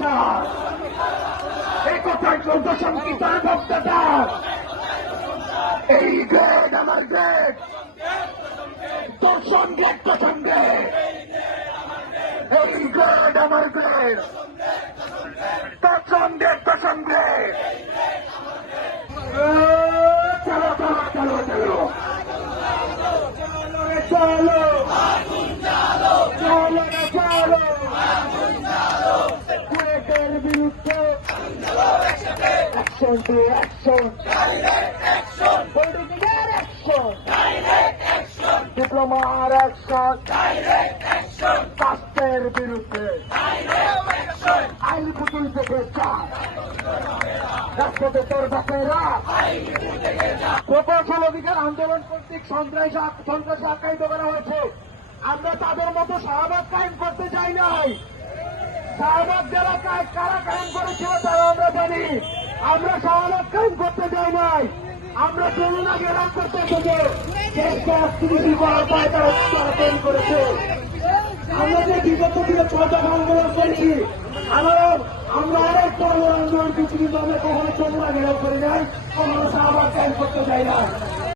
চার এই কথায় চৌদ্দ সংকিতার বক্ততা এই গ্রেড আমার গ্রেড দর্শন গ্রেড দর্শন গ্রেড এই গ্রেড আমার গ্রেড দর্শন গ্রেড দর্শন গ্রেড চলো চলো। চলো চলো চলো। বিরুদ্ধে action to action political action ডিপ্লোমার action স্বাস্থ্যের বিরুদ্ধে আইন পুতুল থেকে প্রকৌশল অধিকার আন্দোলন কর্তৃক সন্ত্রাস সন্ত্রাসী আখ্যায়িত করা হয়েছে আমরা তাদের মতো শাহবাগ কায়েম করতে চাই নাই। শাহবাগ যারা কায়- কারা কায়েম করেছিল তারা আমরা জানি। আমরা শাহবাগ কায়েম করতে চাই নাই। আমরা যমুনা গেরাম করতে করেছে। আমরা যে বিগত দিনে পদক আন্দোলন করেছি, আমরা আমরা অনেক বড় আন্দোলন করছি, কিন্তু আমরা কখনো যমুনা গেরাম করি নাই, কখনো শাহবাগ কায়েম করতে চাই না